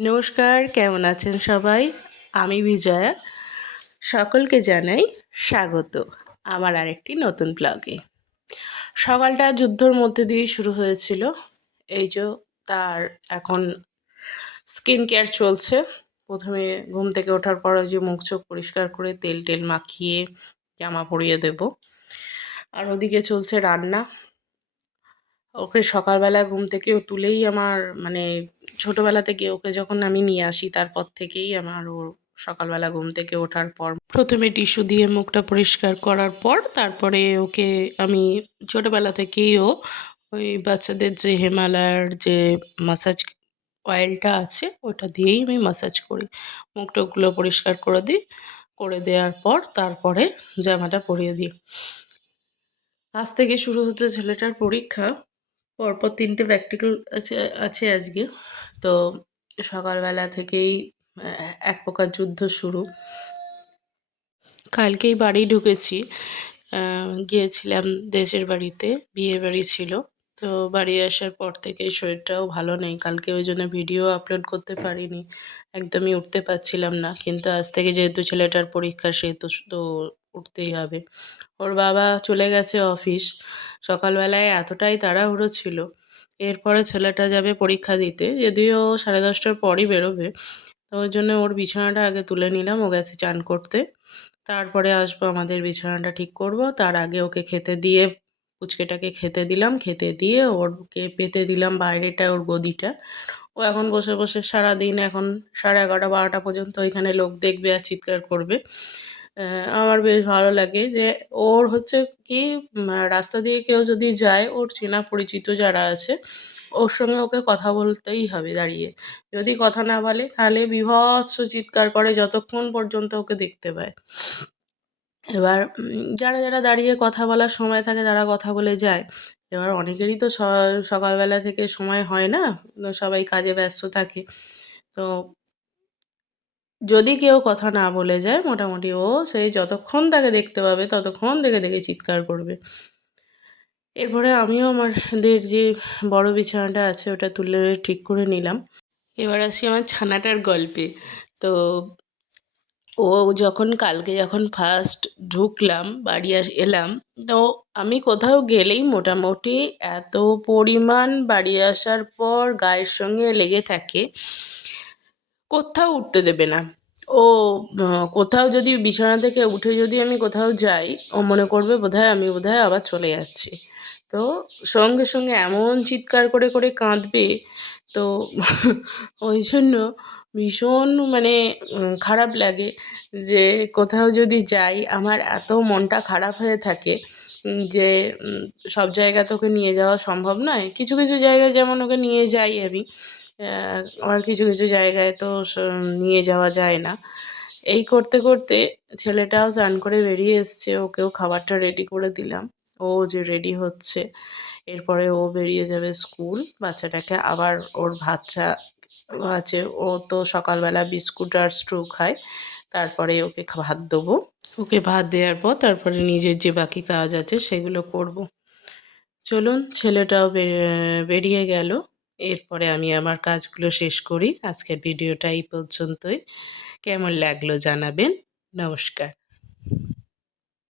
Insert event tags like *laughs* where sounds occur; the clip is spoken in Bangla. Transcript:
নমস্কার, কেমন আছেন সবাই? আমি বিজয়া। সকলকে জানাই স্বাগত আমার আরেকটি নতুন ব্লগে সকালটা যুদ্ধর মধ্যে দিয়েই শুরু হয়েছিল। এই যে তার এখন স্কিন কেয়ার চলছে। প্রথমে ঘুম থেকে ওঠার পর ওই যে মুখ চোখ পরিষ্কার করে তেল টেল মাখিয়ে জামা পরিয়ে দেব। আর ওদিকে চলছে রান্না। ওকে সকালবেলা ঘুম থেকে তুলেই আমার মানে ছোটোবেলা থেকে ওকে যখন আমি নিয়ে আসি, তারপর থেকেই আমার ওর সকালবেলা ঘুম থেকে ওঠার পর, প্রথমে টিস্যু দিয়ে মুখটা পরিষ্কার করার পর, তারপরে ওকে আমি ছোটোবেলা থেকেই ও ওই বাচ্চাদের যে হিমালয়ার যে মাসাজ অয়েলটা আছে, ওটা দিয়েই আমি মাসাজ করি। মুখ টুকগুলো পরিষ্কার করে দিই, করে দেওয়ার পর তারপরে জামাটা পরিয়ে দিই। আজ থেকে শুরু হচ্ছে ছেলেটার পরীক্ষা। পরপর তিনটে প্র্যাকটিক্যাল আছে আছে আজকে। তো সকালবেলা থেকেই এক প্রকার যুদ্ধ শুরু। কালকেই বাড়ি ঢুকেছি। গিয়েছিলাম দেশের বাড়িতে, বিয়ে বাড়ি ছিল। তো বাড়ি আসার পর থেকে শরীরটাও ভালো নেই। কালকে ওই জন্য ভিডিও আপলোড করতে পারিনি। একদমই উঠতে পারছিলাম না। কিন্তু আজ থেকে যেহেতু ছেলেটার পরীক্ষা, সেহেতু তো উঠতেই হবে। ওর বাবা চলে গেছে অফিস। সকালবেলায় এতটাই তাড়াহুড়ো ছিল। এরপরে ছেলেটা যাবে পরীক্ষা দিতে। যদিও সাড়ে দশটার পরই বেরোবে। তো ওই জন্য ওর বিছানাটা আগে তুলে নিলাম। ও গেছে চান করতে। তারপরে আসব, আমাদের বিছানাটা ঠিক করব। তার আগে ওকে খেতে দিয়ে, পুচকেটাকে খেতে দিলাম। খেতে দিয়ে ওরকে পেতে দিলাম বাইরেটা, ওর গদিটা। ও এখন বসে বসে সারা দিন এখন সাড়ে এগারোটা, বারোটা পর্যন্ত ওইখানে লোক দেখবে আর চিৎকার করবে। আমার বেশ ভালো লাগে যে ওর হচ্ছে কি রাস্তা দিয়ে কেউ যদি যায়, ওর চেনা পরিচিত যারা আছে, ওর সঙ্গে ওকে কথা বলতেই হবে দাঁড়িয়ে। যদি কথা না বলে, তাহলে বিভৎস চিৎকার করে যতক্ষণ পর্যন্ত ওকে দেখতে পায়। এবার যারা যারা দাঁড়িয়ে কথা বলার সময় থাকে, তারা কথা বলে যায়। এবার অনেকেরই তো সকালবেলা থেকে সময় হয় না, সবাই কাজে ব্যস্ত থাকে। তো যদি কেউ কথা না বলে যায়, মোটামুটি ও সেই যতক্ষণ তাকে দেখতে পাবে, ততক্ষণ দেখে দেখে চিৎকার করবে। এরপরে আমিও আমাদের যে বড় বিছানাটা আছে, ওটা তুলে ঠিক করে নিলাম। এবার আসি আমার ছানাটার গল্পে। তো ও যখন, কালকে যখন ফার্স্ট ঢুকলাম, বাড়ি আস, এলাম, তো আমি কোথাও গেলেই মোটামুটি এত পরিমাণ বাড়ি আসার পর গায়ের সঙ্গে লেগে থাকে। কোথাও উঠতে দেবে না। ও কোথাও যদি বিছানা থেকে উঠে যদি আমি কোথাও যাই, ও মনে করবে বোধহয় আমি বোধহয় আবার চলে যাচ্ছি। তো সঙ্গে সঙ্গে এমন চিৎকার করে করে কাঁদবে, তো *laughs* ওই জন্য ভীষণ মানে খারাপ লাগে যে কোথাও যদি যাই, আমার এত মনটা খারাপ হয়ে থাকে যে সব জায়গা তো ওকে নিয়ে যাওয়া সম্ভব নয়। কিছু কিছু জায়গায় যেমন ওকে নিয়ে যাই আমি আবার কিছু কিছু জায়গায় তো নিয়ে যাওয়া যায় না। এই করতে করতে ছেলেটাও চান করে বেরিয়ে এসছে, ওকেও খাবারটা রেডি করে দিলাম। ও যে রেডি হচ্ছে, এরপরে ও বেরিয়ে যাবে স্কুল বাচ্চাটাকে আবার ওর ভাতটা আছে। ও তো সকালবেলা বিস্কুট আর স্ট্রু খায়, তারপরে ওকে ভাত দেবো। ওকে ভাত দেওয়ার পর তারপরে নিজের যে বাকি কাজ আছে সেগুলো করব। চলুন, ছেলেটাও বেরিয়ে গেল। এরপরে আমি আমার কাজগুলো শেষ করি। আজকের ভিডিওটা এই পর্যন্তই। কেমন লাগল জানাবেন। নমস্কার।